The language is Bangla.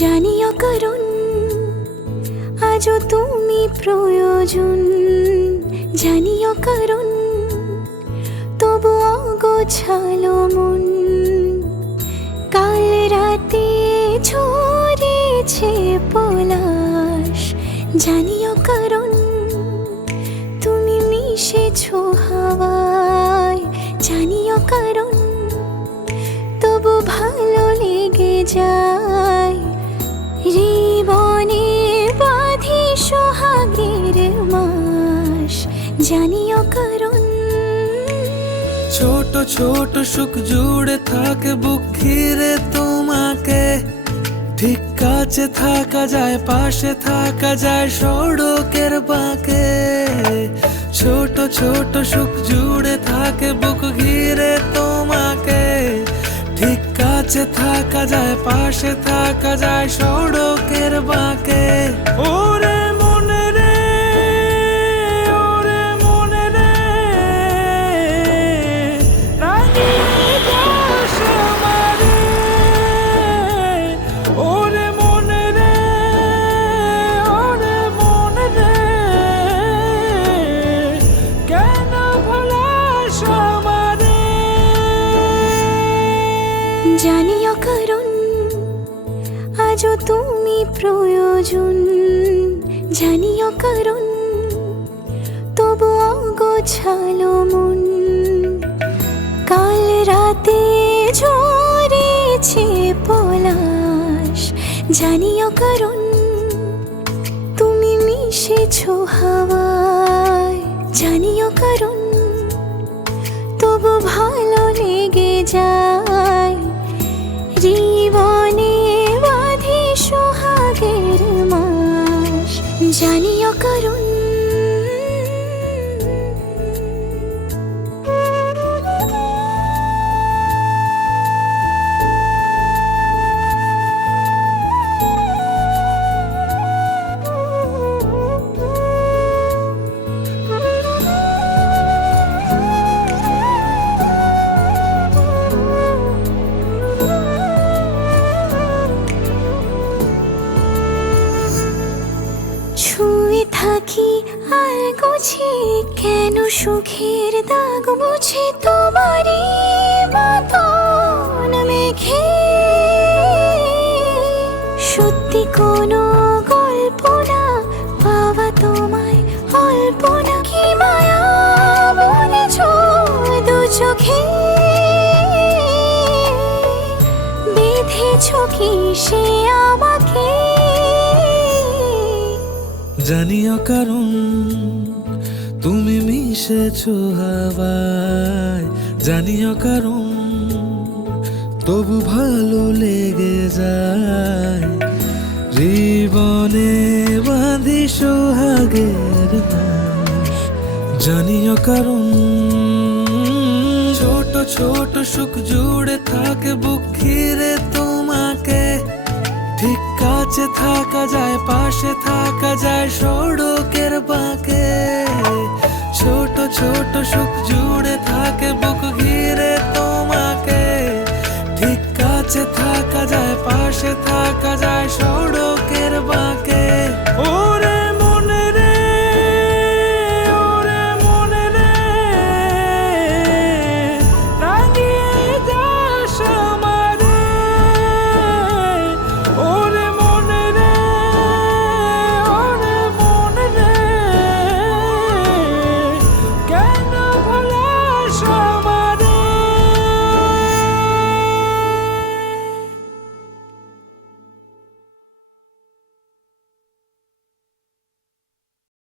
জানিও কারণ আজও তুমি প্রয়োজন, জানিও কারণ তবু অগোছালো মন। কাল রাতে ঝরেছে পলাশ, জানিও কারণ তুমি মিশেছো হাওয়ায়, জানিও কারণ তবু ভালো লেগে যায়। জীবনে বাঁধি সোহাগের মাস, জানিও কারণ ছোট ছোট সুখ জুড়ে থাকে বুক ঘিরে তোমাকে। ঠিক কাছে থাকা যায়, পাশে থাকা যায় সড়কের বাঁকে। ছোট ছোট সুখ জুড়ে থাকে বুক ঘিরে তোমাকে। ঠিক কাছে থাকা যায়, পাশে থাকা যায় সড়কের বাঁকে। ওরে মনে রে, ওরে মনে রে, রাঙিয়ে যাস আমারে। ওরে মনে রে, ওরে মনে রে, কেন ভোলাস আমারে। জানিও কারণ আজও তুমি প্রয়োজন, জানিও কারণ তবু অগোছালো মন। কাল রাতে ঝরেছে পলাশ, জানিও কারণ তুমি মিশেছো হাওয়ায়, জানিও কারণ তবু ভালো লেগে যায়। জীবনে বাঁধি সোহাগের মাস, জানিও কারণ ছুঁয়ে থাকি আর গোছে কেন সুখের দাগ মুছে তোমারই মতন মেঘে। সত্যি কোনো গল্প না পাওয়া তোমায় অল্প না, কি মায়া বলেছ দু চোখে। বেঁধেছ কি সে আমাকে, জানিও কারণ তুমি মিশেছো হাওয়ায়। জানিও কারণ তবু ভালো লেগে যায়। জীবনে বাঁধি সোহাগের মাস, জানিও কারণ ছোট ছোট সুখ জুড়ে থাকে বুক ঘিরে তোমাকে। ঠিক কাছে থাকা যায়, পাশে থাকা যায় সড়কের বাঁকে। ছোট ছোট সুখ জুড়ে থাকে বুক ঘিরে তোমাকে। ঠিক কাছে থাকা যায়, পাশে থাকা যায় সড়কের বাঁকে।